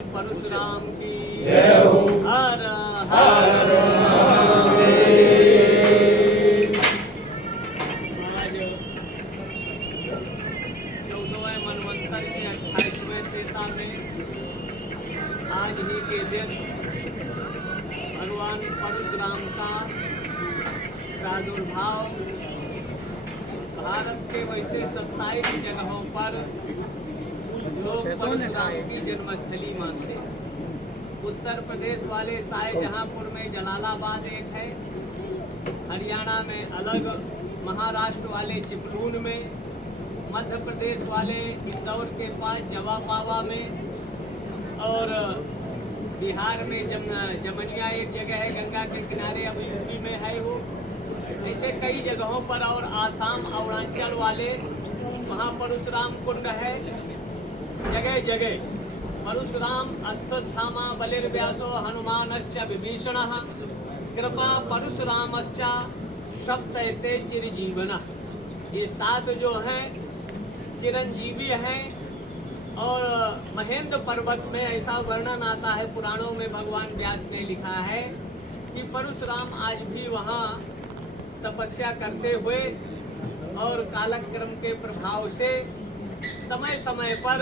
परशुराम की जय हो। हर हर आज 14वें मनवंतर के 28वें त्रेता में आज ही के दिन भगवान परशुराम का प्रादुर्भाव भारत के वैसे 27 जगहों पर लोग परशुराम की जन्मस्थली मानते हैं। उत्तर प्रदेश वाले शाहजहांपुर में जलालाबाद एक है, हरियाणा में अलग, महाराष्ट्र वाले चिपलून में, मध्य प्रदेश वाले इंदौर के पास जवापावा में, और बिहार में जमनिया एक जगह है गंगा के किनारे, अब यूपी में है वो। ऐसे कई जगहों पर, और आसाम अरुणाचल वाले वहाँ परशुराम कुंड है। जगह जगह परशुराम अश्वत्थामा बलिर्व्यासो हनुमानश्च विभीषणः कृपा परशुरामश्च सप्तैते चिरजीवनः। ये 7 जो हैं चिरंजीवी हैं। और महेंद्र पर्वत में ऐसा वर्णन आता है पुराणों में, भगवान व्यास ने लिखा है कि परशुराम आज भी वहाँ तपस्या करते हुए और कालक्रम के प्रभाव से समय समय पर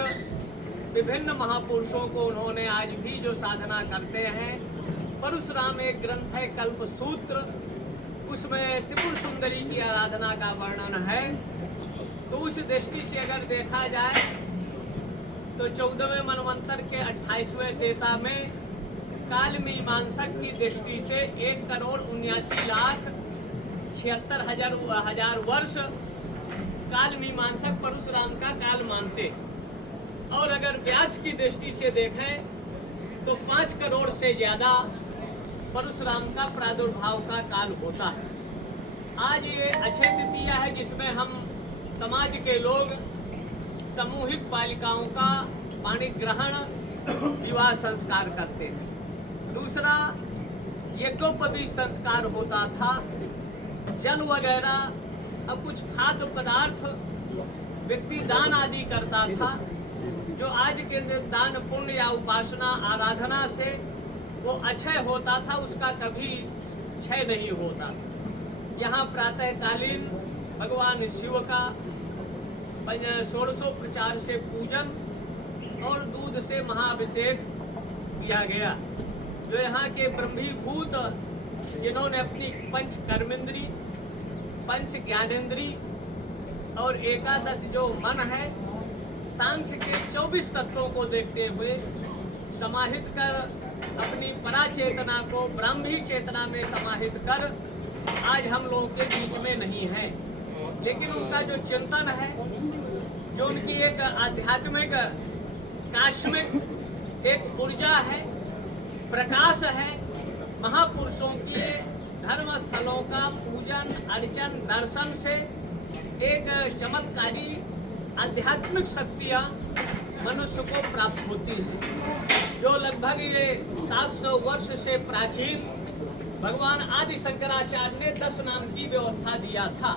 विभिन्न महापुरुषों को उन्होंने आज भी जो साधना करते हैं। परशुराम एक ग्रंथ है कल्पसूत्र, उसमें त्रिपुर सुंदरी की आराधना का वर्णन है। तो उस दृष्टि से अगर देखा जाए तो 14वें मनवंतर के 28वें त्रेता में काल मीमांसक की दृष्टि से 1,79,76,000 वर्ष काल मीमांसक परशुराम का काल मानते। और अगर व्यास की दृष्टि से देखें तो 5 करोड़ से ज्यादा परशुराम का प्रादुर्भाव का काल होता है। आज ये अक्षय तृतीया है जिसमें हम समाज के लोग सामूहिक बालिकाओं का पाणी ग्रहण विवाह संस्कार करते हैं। दूसरा यज्ञोपवीत संस्कार होता था, जल वगैरह, अब कुछ खाद्य पदार्थ व्यक्ति दान आदि करता था, जो आज के दान पुण्य या उपासना आराधना से वो अक्षय होता था, उसका कभी क्षय नहीं होता। यहाँ प्रातःकालीन भगवान शिव का 1600 से पूजन और दूध से महाअभिषेक किया गया। जो यहाँ के ब्रह्मीभूत जिन्होंने अपनी पंच कर्मेंद्री, पंच ज्ञानेंद्री और 11 जो मन है, सांख्य के 24 तत्वों को देखते हुए समाहित कर अपनी पराचेतना को ब्राह्मी चेतना में समाहित कर आज हम लोगों के बीच में नहीं है। लेकिन उनका जो चिंतन है, जो उनकी एक आध्यात्मिक कास्मिक एक ऊर्जा है, प्रकाश है, महापुरुषों के धर्म स्थलों का पूजन अर्चन दर्शन से एक चमत्कारी आध्यात्मिक शक्तियाँ मनुष्य को प्राप्त होती हैं। जो लगभग ये 700 वर्ष से प्राचीन भगवान आदि शंकराचार्य ने 10 नाम की व्यवस्था दिया था।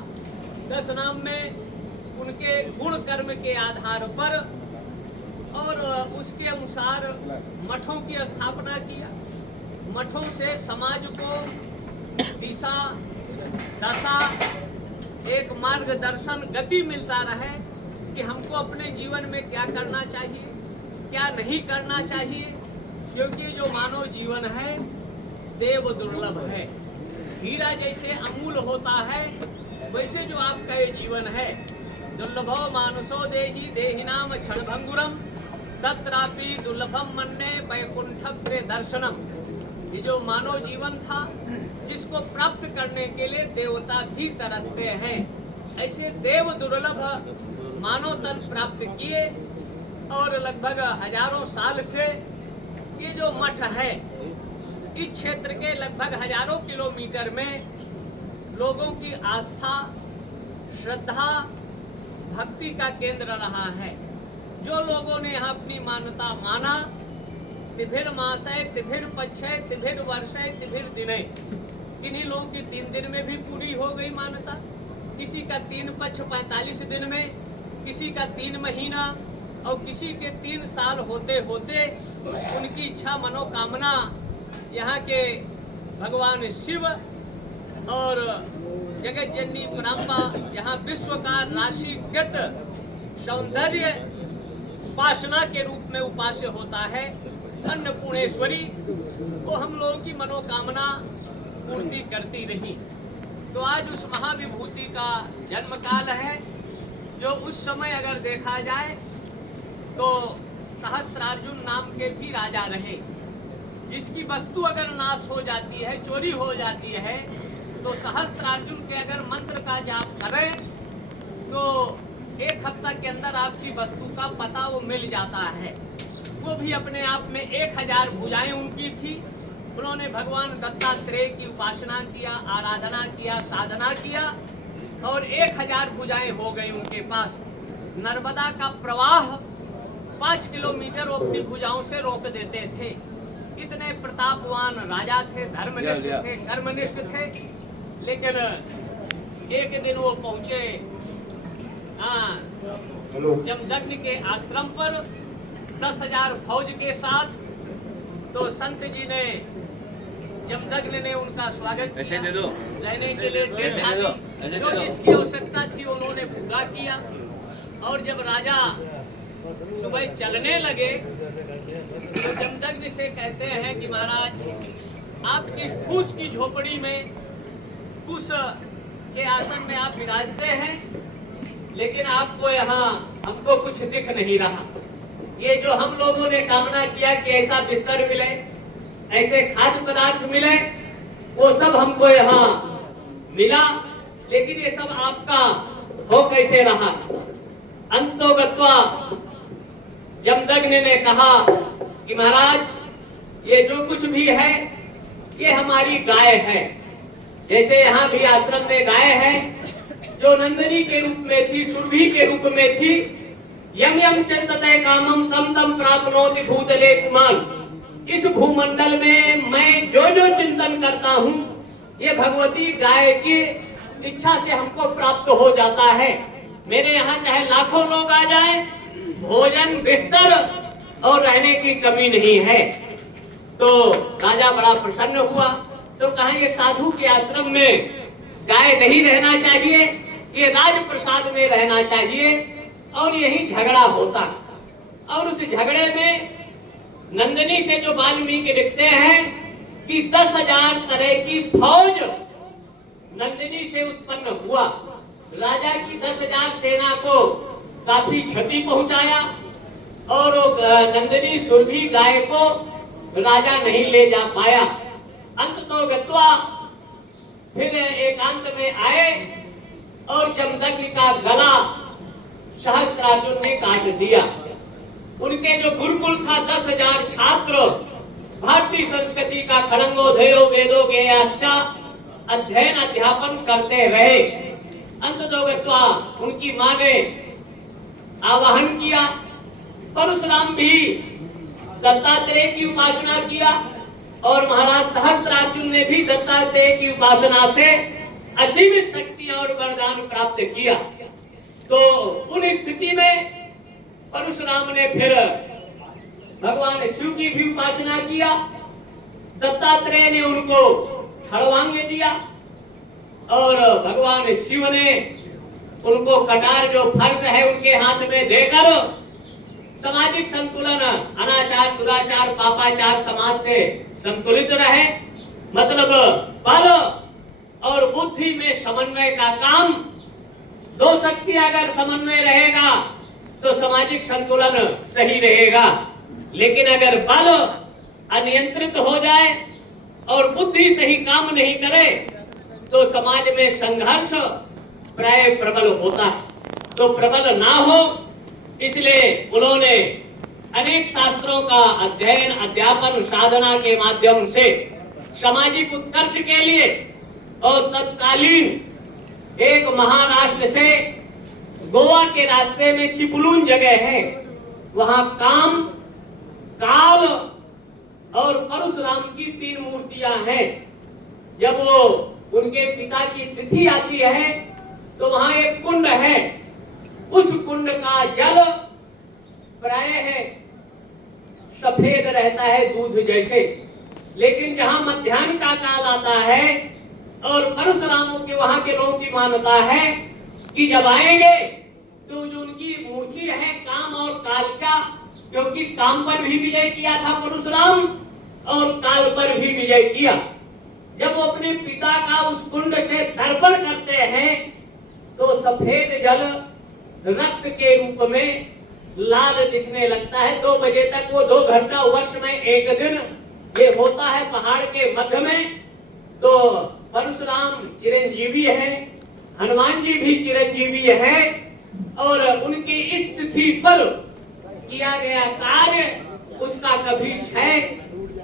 10 नाम में उनके गुण कर्म के आधार पर और उसके अनुसार मठों की स्थापना किया। मठों से समाज को दिशा दशा एक मार्गदर्शन गति मिलता रहे कि हमको अपने जीवन में क्या करना चाहिए, क्या नहीं करना चाहिए। क्योंकि जो मानव जीवन है देव दुर्लभ है। हीरा जैसे अमूल होता है, वैसे जो आपका ये जीवन है दुर्लभो मानसो देहि देहिनाम क्षणभंगुरम तत्रापि दुर्लभम मन्ने वैकुंठम प्रिय दर्शनम। ये जो मानव जीवन था, जिसको प्राप्त करने के लिए देवता भी तरसते हैं, ऐसे देव दुर्लभ मानव तन प्राप्त किए। और लगभग हजारों साल से ये जो मठ है, इस क्षेत्र के लगभग हजारों किलोमीटर में लोगों की आस्था, श्रद्धा, भक्ति का केंद्र रहा है। जो लोगों ने यहाँ अपनी मान्यता माना, तिभिर मासय तिभिर पक्षय तिभिर वर्षय तिभिर दिनय, किन्हीं लोगों की 3 दिन में भी पूरी हो गई मान्यता, किसी का 3 पक्ष 45 दिन में, किसी का 3 महीना, और किसी के 3 साल होते होते उनकी इच्छा मनोकामना यहाँ के भगवान शिव और जगत जननी पराम्बा यहाँ विश्व का राशिकृत सौंदर्य उपासना के रूप में उपास्य होता है अन्नपूर्णेश्वरी, वो हम लोगों की मनोकामना पूर्ति करती रही। तो आज उस महाविभूति का जन्म काल है, जो उस समय अगर देखा जाए तो सहस्त्रार्जुन नाम के भी राजा रहे, जिसकी वस्तु अगर नाश हो जाती है, चोरी हो जाती है, तो सहस्त्रार्जुन के अगर मंत्र का जाप करें तो 1 हफ्ता के अंदर आपकी वस्तु का पता वो मिल जाता है। वो भी अपने आप में 1000 भुजाएं उनकी थी। उन्होंने भगवान दत्तात्रेय की उपासना किया, आराधना किया, साधना किया और 1000 भुजाएं हो गई उनके पास। नर्मदा का प्रवाह 5 किलोमीटर वो अपनी भुजाओं से रोक देते थे। इतने प्रतापवान राजा थे, धर्मनिष्ठ थे, कर्मनिष्ठ थे। लेकिन एक दिन वो पहुंचे जमदग्नि के आश्रम पर 10,000 फौज के साथ। तो संत जी ने, जमदग्नि ने उनका स्वागत किया, रहने के लिए टेंट दी, जो जिसकी आवश्यकता थी उन्होंने पूरा किया। और जब राजा सुबह चलने लगे तो जमदग्नि से कहते हैं कि महाराज, आप किस फूस की झोपड़ी में, फूस के आसन में आप विराजते हैं, लेकिन आपको यहाँ हमको कुछ दिख नहीं रहा। ये जो हम लोगों ने कामना किया कि ऐसा बिस्तर मिले, ऐसे खाद्य पदार्थ मिले, वो सब हमको यहाँ मिला, लेकिन ये सब आपका हो कैसे रहा। अंतोगत्वा जमदग्नि ने कहा कि महाराज, ये जो कुछ भी है ये हमारी गाय है। जैसे यहाँ भी आश्रम में गाय है, जो नंदिनी के रूप में थी, सुरभि के रूप में थी। यम यम चिंतते कामम तम तम प्राप्नोति भूतले पुमान। इस भूमंडल में मैं जो जो चिंतन करता हूँ, ये भगवती गाय की इच्छा से हमको प्राप्त हो जाता है। मेरे यहाँ चाहे लाखों लोग आ जाएं, भोजन, बिस्तर और रहने की कमी नहीं है। तो राजा बड़ा प्रसन्न हुआ। तो कहा, ये साधु के आश्रम में गाय नहीं रहना चाहिए, ये राजप्रसाद में रहना चाहिए। और यही झगड़ा होता। और उस झगड़े में नंदिनी से जो वाल्मीकि लिखते हैं कि 10,000 तरह की फौज नंदिनी से उत्पन्न हुआ। राजा की 10,000 सेना को काफी क्षति पहुंचाया और नंदिनी सुरभि गाय को राजा नहीं ले जा पाया। अंत तो गत्वा फिर एकांत में आए और जमदग्नि का गला सहस्त्रार्जुन ने काट दिया। उनके जो गुरुकुल था, 10,000 छात्र भारतीय संस्कृति का खड़ंगोधयो वेदों के अध्ययन अध्यापन करते रहे। अंततोगत्वा उनकी मां ने आवाहन किया। परशुराम भी दत्तात्रेय की उपासना किया और महाराज सहस्त्रार्जुन ने भी दत्तात्रेय की उपासना से असीमित शक्ति और वरदान प्राप्त किया। तो उन स्थिति में परशुराम ने फिर भगवान शिव की भी उपासना किया। दत्तात्रेय ने उनको खड़वांग दिया और भगवान शिव ने उनको कटार जो फर्श है उनके हाथ में देकर सामाजिक संतुलन, अनाचार, दुराचार, पापाचार समाज से संतुलित रहे। मतलब बल और बुद्धि में समन्वय का काम। दो शक्ति अगर समन्वय रहेगा तो सामाजिक संतुलन सही रहेगा। लेकिन अगर बल अनियंत्रित हो जाए और बुद्धि सही काम नहीं करे तो समाज में संघर्ष प्राय प्रबल होता है। तो प्रबल ना हो इसलिए उन्होंने अनेक शास्त्रों का अध्ययन, अध्यापन, साधना के माध्यम से सामाजिक उत्कर्ष के लिए और तत्कालीन एक महाराष्ट्र से गोवा के रास्ते में चिपलून जगह है, वहां काम, काल और परशुराम की 3 मूर्तियां हैं। जब वो उनके पिता की तिथि आती है तो वहां एक कुंड है। उस कुंड का जल प्रायः सफेद रहता है दूध जैसे, लेकिन जहां मध्याह्न का काल आता है और परशुरामों के वहां के लोगों की मान्यता है कि जब आएंगे तो जो उनकी मूर्ति है काम और काल का, क्योंकि काम पर भी विजय किया था परशुराम और काल पर भी विजय किया। जब वो अपने पिता का उस कुंड से तर्पण करते हैं तो सफेद जल रक्त के रूप में लाल दिखने लगता है। 2 बजे तक वो 2 घंटा वर्ष में एक दिन ये होता है पहाड़ के मध्य में। तो परशुराम चिरंजीवी है, हनुमान जी भी चिरंजीवी है और उनकी इस तिथि पर किया गया कार्य उसका कभी क्षय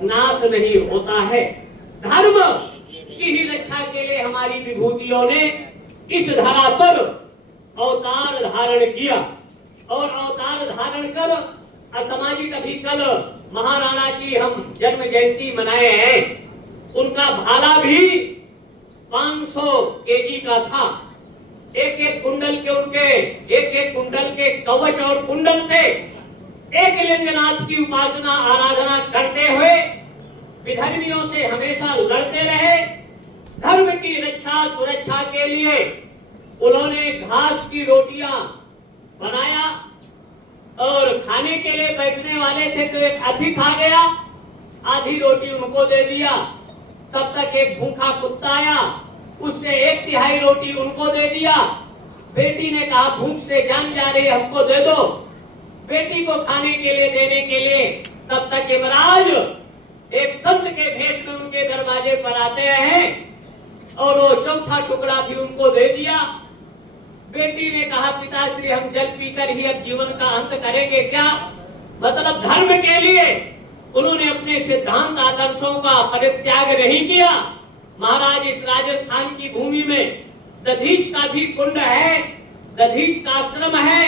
नाश नहीं होता है। धर्म की ही रक्षा के लिए हमारी विभूतियों ने इस धरा पर अवतार धारण किया और अवतार धारण कर असामाजिक अभी कल महाराणा की हम जन्म जयंती मनाए हैं। उनका भाला भी 500 केजी का था। एक कुंडल के उनके एक कुंडल के कवच और कुंडल थे। एक लिंगनाथ की उपासना आराधना करते हुए विधर्मियों से हमेशा लड़ते रहे। धर्म की रक्षा सुरक्षा के लिए उन्होंने घास की रोटियां बनाया और खाने के लिए बैठने वाले थे तो एक हाथी खा गया, आधी रोटी उनको दे दिया। तब तक एक भूखा कुत्ता आया, उससे 1/3 रोटी उनको दे दिया। बेटी ने कहा भूख से जान जा रही, हमको दे दो। बेटी को खाने के लिए देने के लिए तब तक यमराज एक संत के भेष में उनके दरवाजे पर आते हैं और वो चौथा टुकड़ा भी उनको दे दिया। बेटी ने कहा पिताश्री हम जल पीकर ही अब जीवन का अंत करेंगे क्या? मतलब धर्म के लिए उन्होंने अपने सिद्धांत आदर्शों का परित्याग नहीं किया। महाराज इस राजस्थान की भूमि में दधीच का भी कुंड है, दधीच का आश्रम है।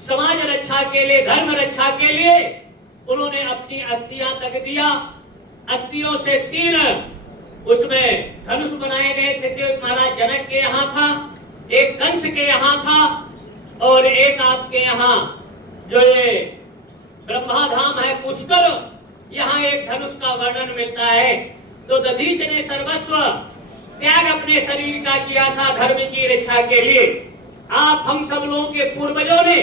समाज रक्षा के लिए धर्म रक्षा के लिए उन्होंने अपनी अस्थियां तक दिया। अस्थियों से 3 उसमें धनुष बनाए गए थे। एक महाराज जनक के यहाँ था, एक कंस के यहाँ था और एक आपके यहाँ जो ये ब्रह्मा धाम है पुष्कर, यहाँ एक धनुष का वर्णन मिलता है। तो दधीच ने सर्वस्व त्याग अपने शरीर का किया था धर्म की रक्षा के लिए। आप हम सब लोगों के पूर्वजों ने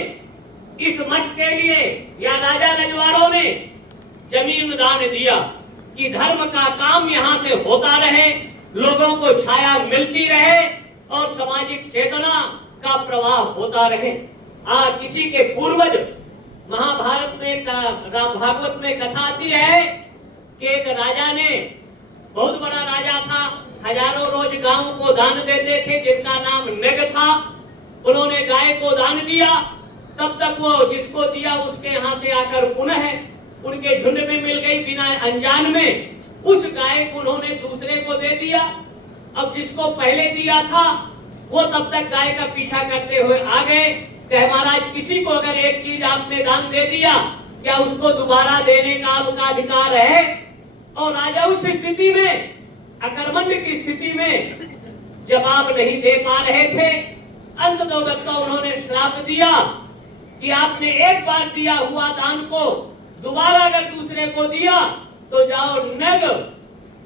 इस मठ के लिए या राजा रजवाड़ों ने जमीन दान दिया कि धर्म का काम यहाँ से होता रहे, लोगों को छाया मिलती रहे और सामाजिक चेतना का प्रवाह होता रहे। किसी के पूर्वज महाभारत में भागवत में कथा आती है कि एक राजा ने, बहुत बड़ा राजा था, हजारों रोज गांव को दान देते थे, जिनका नाम नेग था। उन्होंने गाय को दान दिया, तब तक वो जिसको दिया उसके यहाँ से आकर पुनः उनके झुंड में मिल गई बिना अनजान में। उस गाय को उन्होंने दूसरे को दे दिया। अब जिसको पहले दिया था वो तब तक गाय का पीछा करते हुए आ गए। कहे महाराज किसी को अगर एक चीज आपने दान दे दिया, क्या उसको दोबारा देने का आपका अधिकार है? और राजा उस स्थिति में, अकर्मण्य की स्थिति में जवाब नहीं दे पा रहे थे। अंततोगत्वा उन्होंने श्राप दिया कि आपने एक बार दिया हुआ दान को दोबारा अगर दूसरे को दिया तो जाओ नग,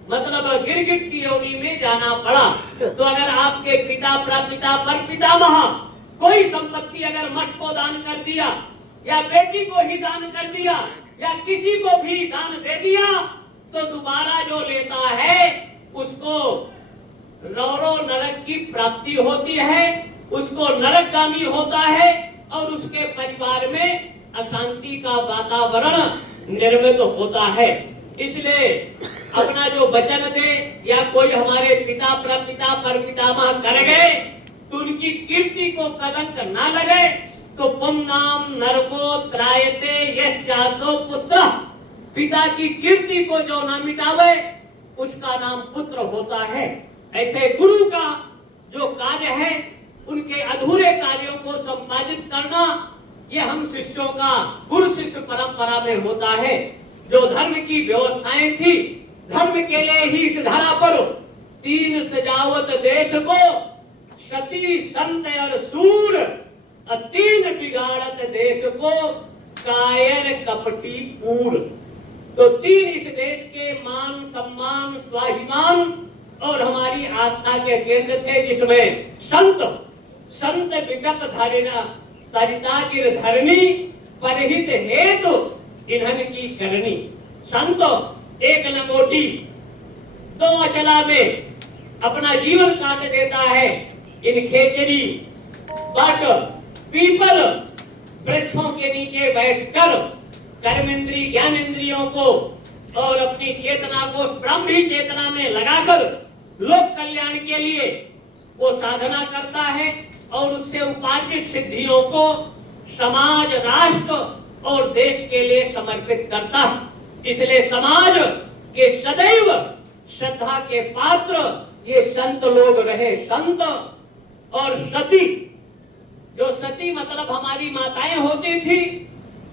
मतलब गिरगिट की योनि में जाना पड़ा। तो अगर आपके पिता प्रपिता परपितामह कोई संपत्ति अगर मठ को दान कर दिया या बेटी को ही दान कर दिया या किसी को भी दान दे दिया तो दोबारा जो लेता है उसको रौरो नरक की प्राप्ति होती है, उसको नरकगामी होता है और उसके परिवार में अशांति का वातावरण निर्मित होता है। इसलिए अपना जो वचन दे या कोई हमारे पिता प्रपिता परपितामह कर गए तो उनकी कीर्ति को कलंक ना लगे। तो पुण्नाम नरको त्रायते यश्चासो पुत्र, पिता की कीर्ति को जो ना मिटावे उसका नाम पुत्र होता है। ऐसे गुरु का जो कार्य है उनके अधूरे कार्यों को संपादित करना, ये हम शिष्यों का गुरु शिष्य परंपरा में होता है। जो धर्म की व्यवस्थाएं थी, धर्म के लिए ही इस धरा पर 3 सजावत देश को सती संत और सूर, 3 बिगाड़त देश को कायर कपटी कूड़। तो तीन इस देश के मान सम्मान स्वाभिमान और हमारी आस्था के केंद्र थे, जिसमें संत विगत धारिणा सरिता गिर धरणी परहित हेतु इन्हन की करनी। संत एक लंगोटी दो अचला में अपना जीवन काट देता है। इन खेजड़ी बट पीपल वृक्षों के नीचे बैठकर कर्मेंद्री ज्ञानेंद्रियों को और अपनी चेतना को ब्रह्मी चेतना में लगाकर लोक कल्याण के लिए वो साधना करता है और उससे उपार्जित सिद्धियों को समाज राष्ट्र और देश के लिए समर्पित करता है। इसलिए समाज के सदैव श्रद्धा के पात्र ये संत लोग रहे। संत और सती, जो सती मतलब हमारी माताएं होती थी,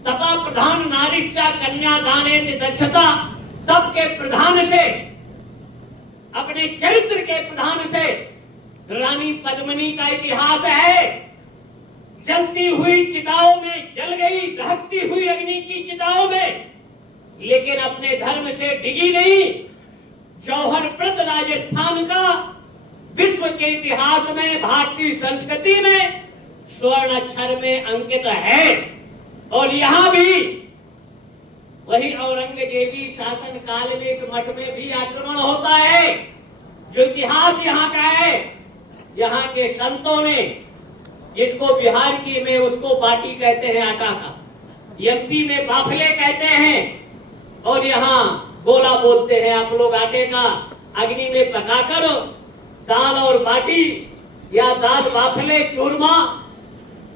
तपा प्रधान नारीचा कन्या दाने दक्षता, तप के प्रधान से अपने चरित्र के प्रधान से रानी पद्मिनी का इतिहास है। जलती हुई चिताओं में जल गई, दहकती हुई अग्नि की चिताओं में, लेकिन अपने धर्म से डिगी नहीं। जौहर व्रत राजस्थान का विश्व के इतिहास में भारतीय संस्कृति में स्वर्ण अक्षर में अंकित है। और यहाँ भी वही औरंगजेबी शासन काल में इस मठ में भी आक्रमण होता है। जो इतिहास यहाँ का है, यहाँ के संतों ने, जिसको बिहार की में उसको बाटी कहते हैं आटा का, एमपी में बाफले कहते हैं, और यहाँ गोला बोलते हैं आप लोग आटे का। अग्नि में पकाकर दाल और बाटी या दाल बाफले चूरमा,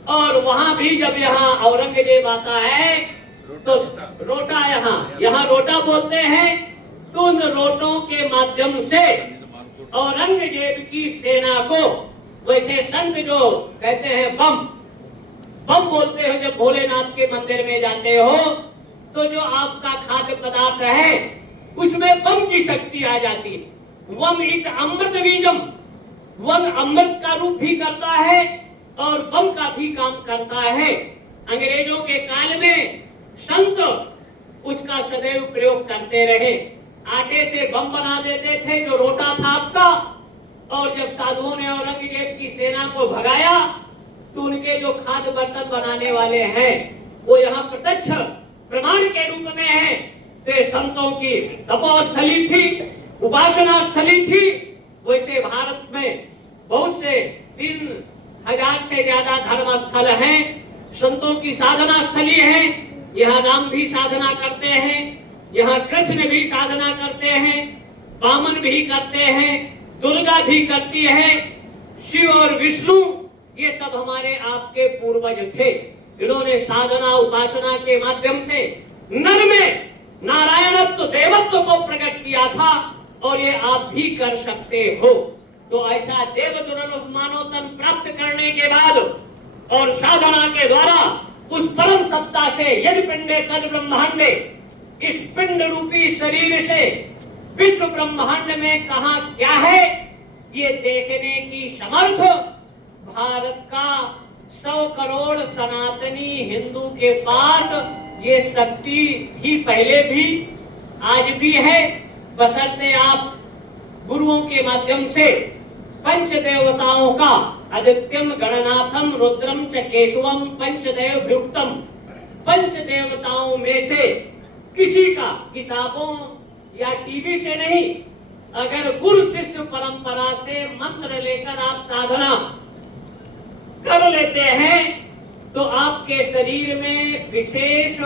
और वहां भी जब यहाँ औरंगजेब आता है तो रोटा, यहाँ रोटा बोलते हैं। तो उन रोटों के माध्यम से औरंगजेब की सेना को, वैसे संत जो कहते हैं बम बोलते हो, जब भोलेनाथ के मंदिर में जाते हो तो जो आपका खाद्य पदार्थ है उसमें बम की शक्ति आ जाती है। वम इत अमृत बीजम, वन अमृत का रूप भी करता है और बम का भी काम करता है। अंग्रेजों के काल में संत उसका सदैव प्रयोग करते रहे। आटे से बम बना देते थे, जो रोटा था आपका, और जब साधुओं ने औरंगजेब की सेना को भगाया तो उनके जो खाद्य बर्तन बनाने वाले हैं वो यहाँ प्रत्यक्ष प्रमाण के रूप में है। तो संतों की तपोस्थली थी, उपासना स्थली थी। वैसे भारत में बहुत से 3000 से ज्यादा धर्म स्थल हैं, संतों की साधना स्थली है। यहाँ राम भी साधना करते हैं, यहाँ कृष्ण भी साधना करते हैं, वामन भी करते हैं, दुर्गा भी करती है, शिव और विष्णु ये सब हमारे आपके पूर्वज थे। इन्होंने साधना उपासना के माध्यम से नर में नारायणत्व देवत्व को प्रकट किया था, और ये आप भी कर सकते हो। तो ऐसा देव दुर्लभ मानवतन प्राप्त करने के बाद और साधना के द्वारा उस परम सत्ता से यदि पिंडे तद ब्रह्मांडे, इस पिंड रूपी शरीर से विश्व ब्रह्मांड में कहा क्या है ये देखने की समर्थ भारत का 100 करोड़ सनातनी हिंदू के पास ये शक्ति थी, पहले भी आज भी है, बशर्ते आप गुरुओं के माध्यम से पंच देवताओं का आदित्यम गणनाथम रुद्रम च केशवम पंचदेव भुक्तम, पंच देवताओं में से किसी का किताबों या टीवी से नहीं, अगर गुरु शिष्य परंपरा से मंत्र लेकर आप साधना कर लेते हैं तो आपके शरीर में विशेष